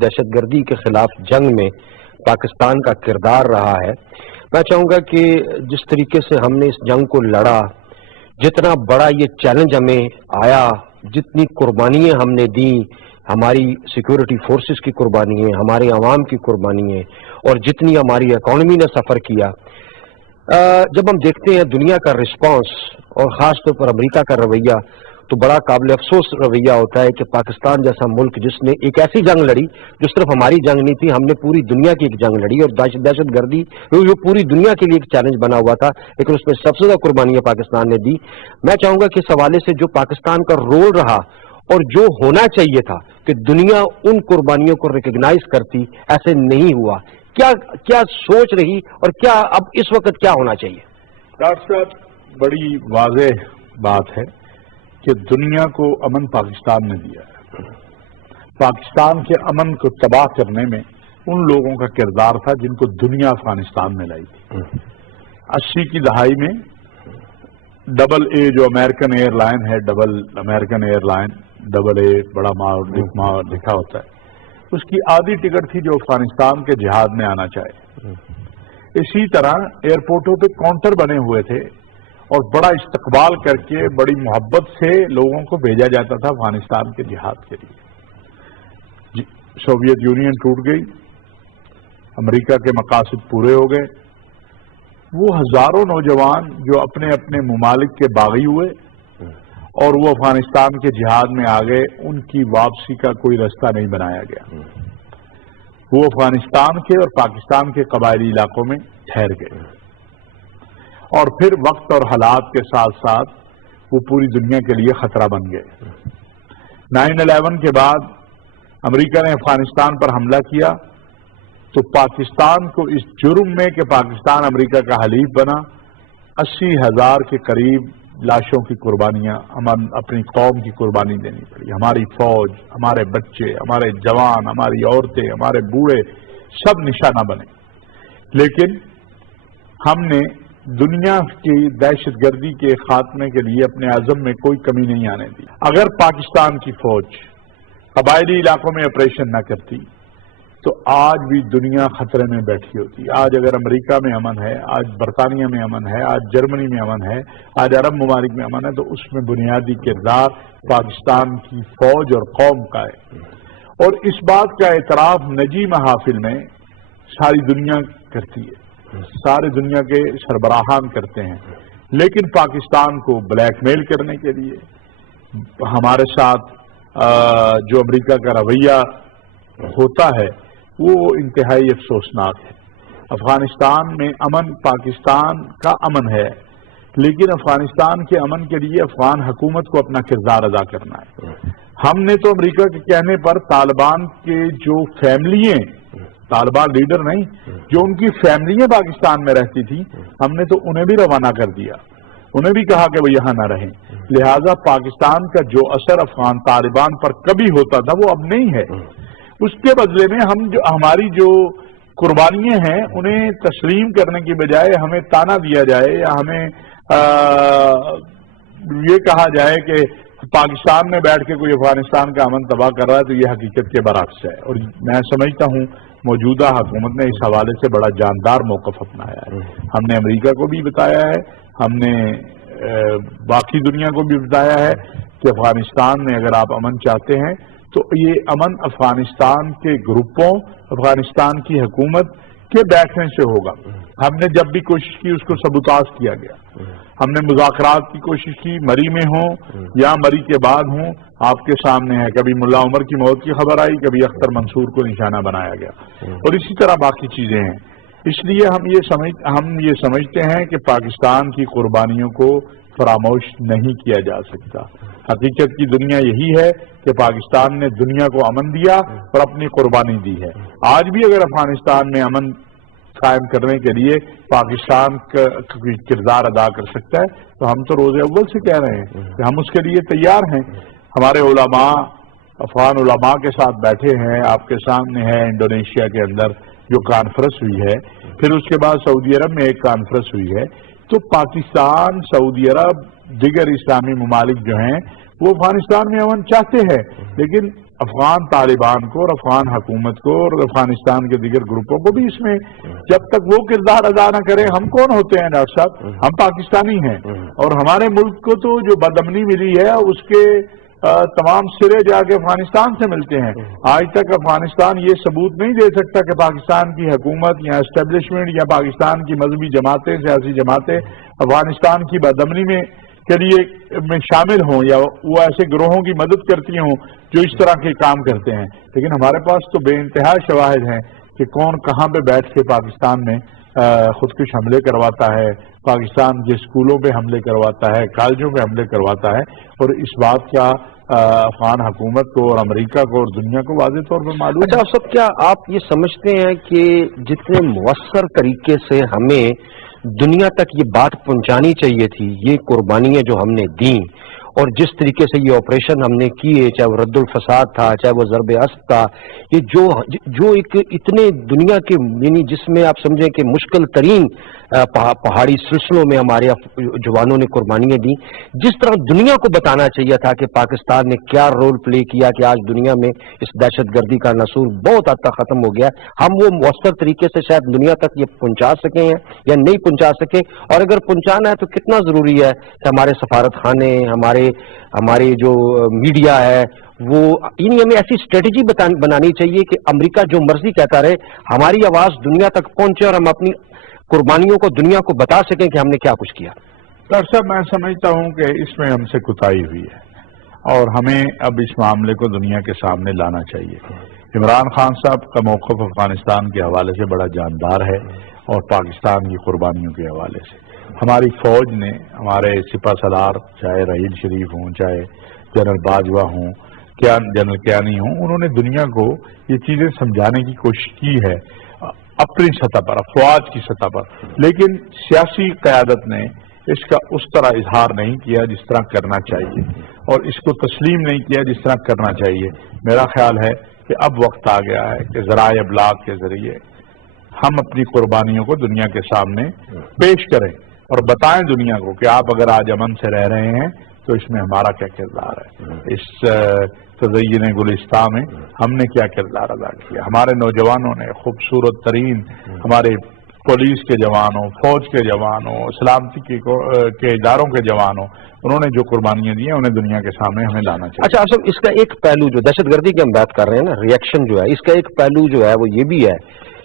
دہشت گردی کے خلاف جنگ میں پاکستان کا کردار رہا ہے. میں چاہوں گا کہ جس طریقے سے ہم نے اس جنگ کو لڑا، جتنا بڑا یہ چیلنج ہمیں آیا، جتنی قربانیاں ہم نے دی، ہماری سیکورٹی فورسز کی قربانی ہے، ہمارے عوام کی قربانی ہے، اور جتنی ہماری اکانومی نے سفر کیا، جب ہم دیکھتے ہیں دنیا کا رسپانس اور خاص طور پر امریکہ کا رویہ، تو بڑا قابل افسوس رویہ ہوتا ہے کہ پاکستان جیسا ملک جس نے ایک ایسی جنگ لڑی جو صرف ہماری جنگ نہیں تھی، ہم نے پوری دنیا کی ایک جنگ لڑی، اور دہشت گردی جو پوری دنیا کے لیے ایک چیلنج بنا ہوا تھا، لیکن اس میں سب سے زیادہ قربانیاں پاکستان نے دی. میں چاہوں گا کہ اس حوالے سے جو پاکستان کا رول رہا اور جو ہونا چاہیے تھا کہ دنیا ان قربانیوں کو ریکگنائز کرتی، ایسے نہیں ہوا. کیا سوچ رہی اور کیا اب اس وقت کیا ہونا چاہیے؟ ڈاکٹر صاحب، بڑی واضح بات ہے کہ دنیا کو امن پاکستان نے دیا ہے. پاکستان کے امن کو تباہ کرنے میں ان لوگوں کا کردار تھا جن کو دنیا افغانستان میں لائی تھی. 80 کی دہائی میں ڈبل اے جو امریکن ایئر لائن ہے، double American airline, double A بڑا ماں لکھا ہوتا ہے، اس کی آدھی ٹکٹ تھی جو افغانستان کے جہاد میں آنا چاہے. اسی طرح ایئرپورٹوں پہ کاؤنٹر بنے ہوئے تھے اور بڑا استقبال کر کے بڑی محبت سے لوگوں کو بھیجا جاتا تھا افغانستان کے جہاد کے لیے. سوویت یونین ٹوٹ گئی، امریکہ کے مقاصد پورے ہو گئے. وہ ہزاروں نوجوان جو اپنے اپنے ممالک کے باغی ہوئے اور وہ افغانستان کے جہاد میں آ گئے، ان کی واپسی کا کوئی راستہ نہیں بنایا گیا. وہ افغانستان کے اور پاکستان کے قبائلی علاقوں میں ٹھہر گئے، اور پھر وقت اور حالات کے ساتھ ساتھ وہ پوری دنیا کے لیے خطرہ بن گئے. 9/11 کے بعد امریکہ نے افغانستان پر حملہ کیا تو پاکستان کو اس جرم میں کہ پاکستان امریکہ کا حلیف بنا 80,000 کے قریب لاشوں کی قربانیاں اپنی قوم کی قربانی دینی پڑی. ہماری فوج، ہمارے بچے، ہمارے جوان، ہماری عورتیں، ہمارے بوڑھے سب نشانہ بنے. لیکن ہم نے دنیا کی دہشت گردی کے خاتمے کے لیے اپنے عزم میں کوئی کمی نہیں آنے دی. اگر پاکستان کی فوج قبائلی علاقوں میں آپریشن نہ کرتی تو آج بھی دنیا خطرے میں بیٹھی ہوتی. آج اگر امریکہ میں امن ہے، آج برطانیہ میں امن ہے، آج جرمنی میں امن ہے، آج عرب ممالک میں امن ہے، تو اس میں بنیادی کردار پاکستان کی فوج اور قوم کا ہے. اور اس بات کا اعتراف نجی محافل میں ساری دنیا کرتی ہے، ساری دنیا کے سربراہان کرتے ہیں. لیکن پاکستان کو بلیک میل کرنے کے لیے ہمارے ساتھ جو امریکہ کا رویہ ہوتا ہے وہ انتہائی افسوسناک ہے. افغانستان میں امن پاکستان کا امن ہے، لیکن افغانستان کے امن کے لیے افغان حکومت کو اپنا کردار ادا کرنا ہے. ہم نے تو امریکہ کے کہنے پر طالبان کے جو فیملیاں، طالبان لیڈر نہیں، جو ان کی فیملیاں پاکستان میں رہتی تھیں، ہم نے تو انہیں بھی روانہ کر دیا، انہیں بھی کہا کہ وہ یہاں نہ رہیں. لہذا پاکستان کا جو اثر افغان طالبان پر کبھی ہوتا تھا وہ اب نہیں ہے. اس کے بدلے میں ہماری جو قربانیاں ہیں انہیں تسلیم کرنے کی بجائے ہمیں تانا دیا جائے یا ہمیں یہ کہا جائے کہ پاکستان میں بیٹھ کے کوئی افغانستان کا امن تباہ کر رہا ہے، تو یہ حقیقت کے برعکس ہے. اور میں سمجھتا ہوں موجودہ حکومت نے اس حوالے سے بڑا جاندار موقف اپنایا ہے. ہم نے امریکہ کو بھی بتایا ہے، ہم نے باقی دنیا کو بھی بتایا ہے کہ افغانستان میں اگر آپ امن چاہتے ہیں تو یہ امن افغانستان کے گروپوں، افغانستان کی حکومت کے بیٹھنے سے ہوگا. ہم نے جب بھی کوشش کی اس کو سبوتاژ کیا گیا. ہم نے مذاکرات کی کوشش کی، مری میں ہوں یا مری کے بعد ہوں، آپ کے سامنے ہے. کبھی ملا عمر کی موت کی خبر آئی، کبھی اختر منصور کو نشانہ بنایا گیا، اور اسی طرح باقی چیزیں ہیں. اس لیے ہم یہ سمجھتے ہیں کہ پاکستان کی قربانیوں کو فراموش نہیں کیا جا سکتا. حقیقت کی دنیا یہی ہے کہ پاکستان نے دنیا کو امن دیا اور اپنی قربانی دی ہے. آج بھی اگر افغانستان میں امن قائم کرنے کے لیے پاکستان کا کردار ادا کر سکتا ہے تو ہم تو روز اول سے کہہ رہے ہیں کہ ہم اس کے لیے تیار ہیں. ہمارے علماء افغان علماء کے ساتھ بیٹھے ہیں، آپ کے سامنے ہے انڈونیشیا کے اندر جو کانفرنس ہوئی ہے، پھر اس کے بعد سعودی عرب میں ایک کانفرنس ہوئی ہے. تو پاکستان، سعودی عرب، دیگر اسلامی ممالک جو ہیں وہ افغانستان میں امن چاہتے ہیں، لیکن افغان طالبان کو اور افغان حکومت کو اور افغانستان کے دیگر گروپوں کو بھی اس میں جب تک وہ کردار ادا نہ کریں، ہم کون ہوتے ہیں ڈاکٹر صاحب؟ ہم پاکستانی ہیں، اور ہمارے ملک کو تو جو بدامنی ملی ہے اس کے تمام سرے جا کے افغانستان سے ملتے ہیں۔ آج تک افغانستان یہ ثبوت نہیں دے سکتا کہ پاکستان کی حکومت یا اسٹیبلشمنٹ یا پاکستان کی مذہبی جماعتیں، سیاسی جماعتیں افغانستان کی بدامنی کے لیے میں شامل ہوں یا وہ ایسے گروہوں کی مدد کرتی ہوں جو اس طرح کے کام کرتے ہیں۔ لیکن ہمارے پاس تو بے انتہا شواہد ہیں کہ کون کہاں پہ بیٹھ کے پاکستان میں خودکش حملے کرواتا ہے، پاکستان کے اسکولوں پہ حملے کرواتا ہے، کالجوں پہ حملے کرواتا ہے، اور اس بات کا افغان حکومت کو اور امریکہ کو اور دنیا کو واضح طور پر معلوم ہے۔ اچھا آپ سب، کیا آپ یہ سمجھتے ہیں کہ جتنے مؤثر طریقے سے ہمیں دنیا تک یہ بات پہنچانی چاہیے تھی، یہ قربانیاں جو ہم نے دیں اور جس طریقے سے یہ آپریشن ہم نے کیے، چاہے وہ رد الفساد تھا، چاہے وہ ضرب اسد تھا، یہ جو ایک اتنے دنیا کے، یعنی جس میں آپ سمجھیں کہ مشکل ترین پہاڑی سلسلوں میں ہمارے جوانوں نے قربانیاں دیں، جس طرح دنیا کو بتانا چاہیے تھا کہ پاکستان نے کیا رول پلے کیا کہ آج دنیا میں اس دہشت گردی کا نسور بہت حد تک ختم ہو گیا، ہم وہ مؤثر طریقے سے شاید دنیا تک یہ پہنچا سکے ہیں یا نہیں پہنچا سکے، اور اگر پہنچانا ہے تو کتنا ضروری ہے کہ ہمارے سفارت خانے، ہمارے جو میڈیا ہے وہ، یعنی ہمیں ایسی اسٹریٹجی بنانی چاہیے کہ امریکہ جو مرضی کہتا رہے، ہماری آواز دنیا تک پہنچے اور ہم اپنی قربانیوں کو دنیا کو بتا سکیں کہ ہم نے کیا کچھ کیا۔ ڈاکٹر صاحب، میں سمجھتا ہوں کہ اس میں ہم سے کوتاہی ہوئی ہے اور ہمیں اب اس معاملے کو دنیا کے سامنے لانا چاہیے۔ عمران خان صاحب کا موقف افغانستان کے حوالے سے بڑا جاندار ہے اور پاکستان کی قربانیوں کے حوالے سے ہماری فوج نے، ہمارے سپہ سالار چاہے رحیل شریف ہوں، چاہے جنرل باجوہ ہوں، جنرل کیانی ہوں، انہوں نے دنیا کو یہ چیزیں سمجھانے کی کوشش کی ہے اپنی سطح پر، افواج کی سطح پر، لیکن سیاسی قیادت نے اس کا اس طرح اظہار نہیں کیا جس طرح کرنا چاہیے، اور اس کو تسلیم نہیں کیا جس طرح کرنا چاہیے۔ میرا خیال ہے کہ اب وقت آ گیا ہے کہ ذرائع ابلاغ کے ذریعے ہم اپنی قربانیوں کو دنیا کے سامنے پیش کریں اور بتائیں دنیا کو کہ آپ اگر آج امن سے رہ رہے ہیں تو اس میں ہمارا کیا کردار ہے، اس تزئین گلستان میں ہم نے کیا کردار ادا کیا۔ ہمارے نوجوانوں نے، خوبصورت ترین ہمارے پولیس کے جوانوں، فوج کے جوانوں، سلامتی کے اداروں کے جوانوں، انہوں نے جو قربانیاں دی ہیں انہیں دنیا کے سامنے ہمیں لانا چاہیے۔ اچھا آپ صاحب، اس کا ایک پہلو جو دہشت گردی کی ہم بات کر رہے ہیں نا، ریئیکشن جو ہے، اس کا ایک پہلو جو ہے وہ یہ بھی ہے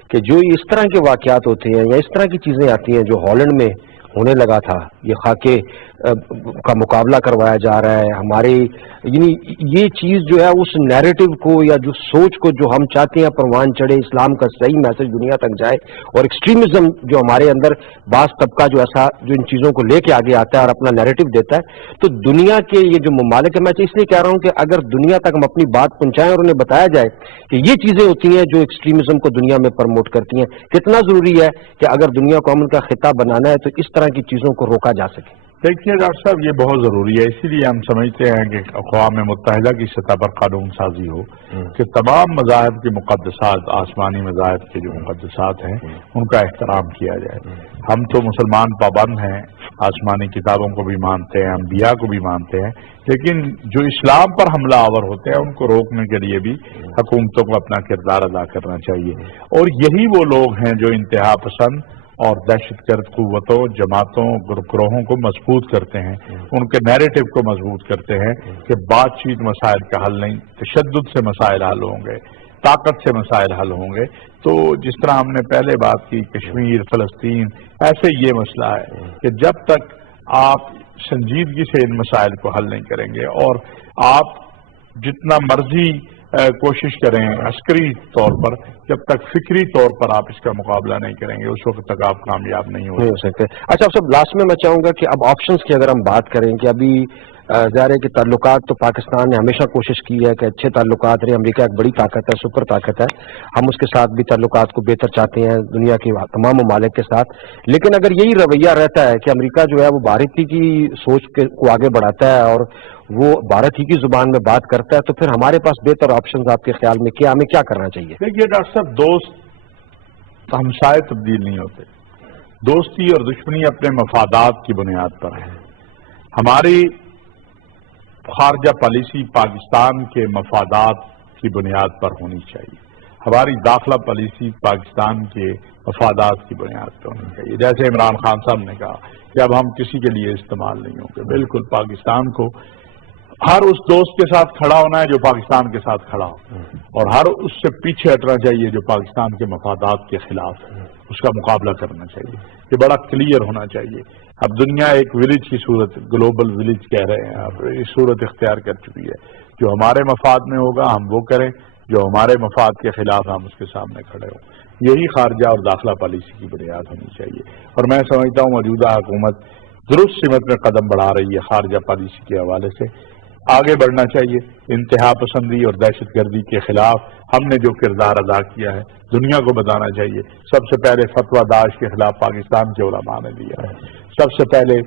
کہ جو اس طرح کے واقعات ہوتے ہیں یا اس طرح کی چیزیں آتی ہیں جو ہالینڈ میں ہونے لگا تھا، یہ خاکے کا مقابلہ کروایا جا رہا ہے ہمارے، یعنی یہ چیز جو ہے اس نیریٹو کو یا جو سوچ کو جو ہم چاہتے ہیں پروان چڑھے، اسلام کا صحیح میسج دنیا تک جائے، اور ایکسٹریمزم جو ہمارے اندر بعض طبقہ جو ایسا جو ان چیزوں کو لے کے آگے آتا ہے اور اپنا نیریٹو دیتا ہے، تو دنیا کے یہ جو ممالک ہے، میں اس لیے کہہ رہا ہوں کہ اگر دنیا تک ہم اپنی بات پہنچائیں اور انہیں بتایا جائے کہ یہ چیزیں ہوتی ہیں جو ایکسٹریمزم کو دنیا میں پروموٹ کرتی ہیں، کتنا ضروری ہے کہ اگر دنیا کو امن کا خطہ بنانا ہے تو اس طرح کی چیزوں کو روکا جا سکے۔ دیکھیے ڈاکٹر صاحب، یہ بہت ضروری ہے، اسی لیے ہم سمجھتے ہیں کہ اقوام متحدہ کی سطح پر قانون سازی ہو کہ تمام مذاہب کے مقدسات، آسمانی مذاہب کے جو مقدسات ہیں ان کا احترام کیا جائے۔ ہم تو مسلمان پابند ہیں، آسمانی کتابوں کو بھی مانتے ہیں، انبیاء کو بھی مانتے ہیں، لیکن جو اسلام پر حملہ آور ہوتے ہیں ان کو روکنے کے لیے بھی حکومتوں کو اپنا کردار ادا کرنا چاہیے، اور یہی وہ لوگ ہیں جو انتہا پسند اور دہشت گرد قوتوں، جماعتوں، گروہوں کو مضبوط کرتے ہیں، ان کے نیریٹو کو مضبوط کرتے ہیں کہ بات چیت مسائل کا حل نہیں، تشدد سے مسائل حل ہوں گے، طاقت سے مسائل حل ہوں گے۔ تو جس طرح ہم نے پہلے بات کی کشمیر، فلسطین، ایسے یہ مسئلہ ہے کہ جب تک آپ سنجیدگی سے ان مسائل کو حل نہیں کریں گے اور آپ جتنا مرضی کوشش کریں عسکری طور پر، جب تک فکری طور پر آپ اس کا مقابلہ نہیں کریں گے اس وقت تک آپ کامیاب نہیں ہو سکتے۔ اچھا اب لاسٹ میں چاہوں گا کہ اب آپشنز کی اگر ہم بات کریں کہ ابھی ظاہر ہے کہ تعلقات تو پاکستان نے ہمیشہ کوشش کی ہے کہ اچھے تعلقات رہے، امریکہ ایک بڑی طاقت ہے، سپر طاقت ہے، ہم اس کے ساتھ بھی تعلقات کو بہتر چاہتے ہیں دنیا کے تمام ممالک کے ساتھ، لیکن اگر یہی رویہ رہتا ہے کہ امریکہ جو ہے وہ بھارت ہی کی سوچ کو آگے بڑھاتا ہے اور وہ بھارت ہی کی زبان میں بات کرتا ہے، تو پھر ہمارے پاس بہتر آپشنز آپ کے خیال میں کیا، ہمیں کیا کرنا چاہیے؟ دیکھیے ڈاکٹر صاحب، دوست ہمسائے تبدیل نہیں ہوتے، دوستی اور دشمنی اپنے مفادات کی بنیاد پر ہے۔ ہماری خارجہ پالیسی پاکستان کے مفادات کی بنیاد پر ہونی چاہیے. ہماری داخلہ پالیسی پاکستان کے مفادات کی بنیاد پر ہونی چاہیے. جیسے عمران خان صاحب نے کہا کہ اب ہم کسی کے لیے استعمال نہیں ہوں گے. بالکل پاکستان کو ہر اس دوست کے ساتھ کھڑا ہونا ہے جو پاکستان کے ساتھ کھڑا ہو، اور ہر اس سے پیچھے ہٹنا چاہیے جو پاکستان کے مفادات کے خلاف ہے. اس کا مقابلہ کرنا چاہیے. یہ بڑا کلیئر ہونا چاہیے. اب دنیا ایک ولیج کی صورت، گلوبل ولیج کہہ رہے ہیں، اب یہ صورت اختیار کر چکی ہے. جو ہمارے مفاد میں ہوگا ہم وہ کریں، جو ہمارے مفاد کے خلاف ہم اس کے سامنے کھڑے ہوں. یہی خارجہ اور داخلہ پالیسی کی بنیاد ہونی چاہیے. اور میں سمجھتا ہوں موجودہ حکومت درست سمت میں قدم بڑھا رہی ہے. خارجہ پالیسی کے حوالے سے آگے بڑھنا چاہیے. انتہا پسندی اور دہشت گردی کے خلاف ہم نے جو کردار ادا کیا ہے دنیا کو بتانا چاہیے. سب سے پہلے فتویٰ داعش کے خلاف پاکستان کے علماء نے دیا ہے. سب سے پہلے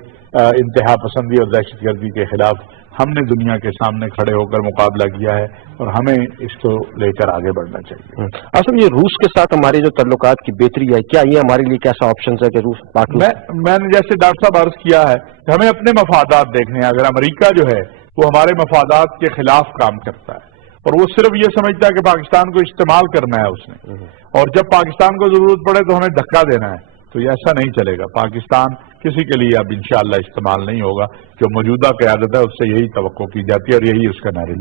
انتہا پسندی اور دہشت گردی کے خلاف ہم نے دنیا کے سامنے کھڑے ہو کر مقابلہ کیا ہے، اور ہمیں اس کو لے کر آگے بڑھنا چاہیے. اصل یہ روس کے ساتھ ہمارے جو تعلقات کی بہتری ہے، کیا یہ ہمارے لیے کیسا آپشن ہے کہ روس میں نے جیسے ڈاکٹر صاحب عرض کیا ہے کہ ہمیں اپنے مفادات دیکھنے ہیں. اگر امریکہ جو ہے وہ ہمارے مفادات کے خلاف کام کرتا ہے اور وہ صرف یہ سمجھتا ہے کہ پاکستان کو استعمال کرنا ہے اس نے، اور جب پاکستان کو ضرورت پڑے تو ہمیں دھکا دینا ہے، تو یہ ایسا نہیں چلے گا. پاکستان کسی کے لیے اب انشاءاللہ استعمال نہیں ہوگا. جو موجودہ قیادت ہے اس سے یہی توقع کی جاتی ہے اور یہی اس کا نعرہ ہے.